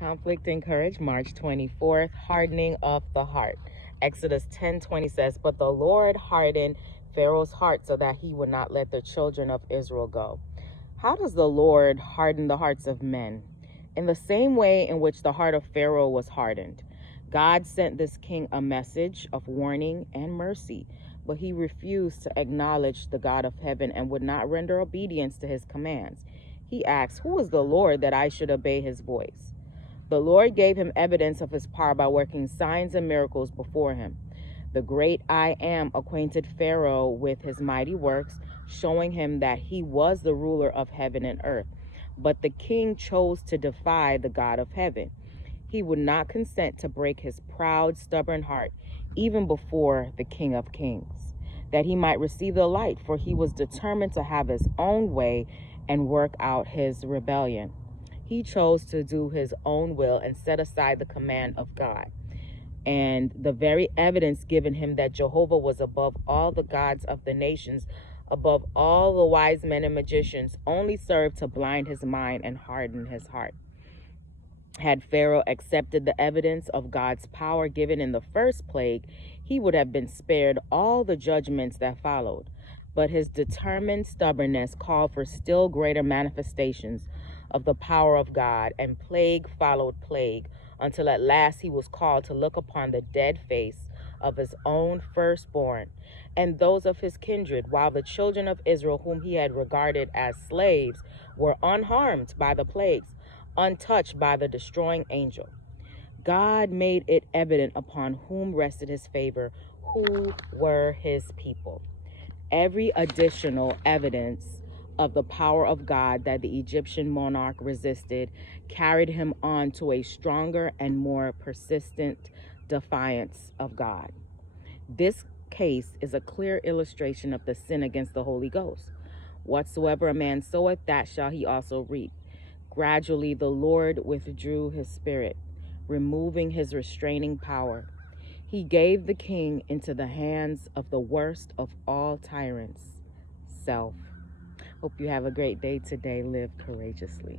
Conflict and Courage, March 24th, hardening of the heart. Exodus 10:20 says, "But the Lord hardened Pharaoh's heart so that he would not let the children of Israel go." How does the Lord harden the hearts of men? In the same way in which the heart of Pharaoh was hardened. God sent this king a message of warning and mercy, but he refused to acknowledge the God of heaven and would not render obedience to his commands. He asked, "Who is the Lord that I should obey his voice?" The Lord gave him evidence of his power by working signs and miracles before him. The great I Am acquainted Pharaoh with his mighty works, showing him that he was the ruler of heaven and earth. But the king chose to defy the God of heaven. He would not consent to break his proud, stubborn heart, even before the King of Kings, that he might receive the light, for he was determined to have his own way and work out his rebellion. He chose to do his own will and set aside the command of God. And the very evidence given him that Jehovah was above all the gods of the nations, above all the wise men and magicians, only served to blind his mind and harden his heart. Had Pharaoh accepted the evidence of God's power given in the first plague, he would have been spared all the judgments that followed. But his determined stubbornness called for still greater manifestations of the power of God, and plague followed plague, until at last he was called to look upon the dead face of his own firstborn and those of his kindred, while the children of Israel, whom he had regarded as slaves, were unharmed by the plagues, untouched by the destroying angel. God made it evident upon whom rested his favor, who were his people. Every additional evidence of the power of God that the Egyptian monarch resisted carried him on to a stronger and more persistent defiance of God. This case is a clear illustration of the sin against the Holy Ghost. Whatsoever a man soweth, that shall he also reap. Gradually, the Lord withdrew his spirit, removing his restraining power. He gave the king into the hands of the worst of all tyrants, self. Hope you have a great day today. Live courageously.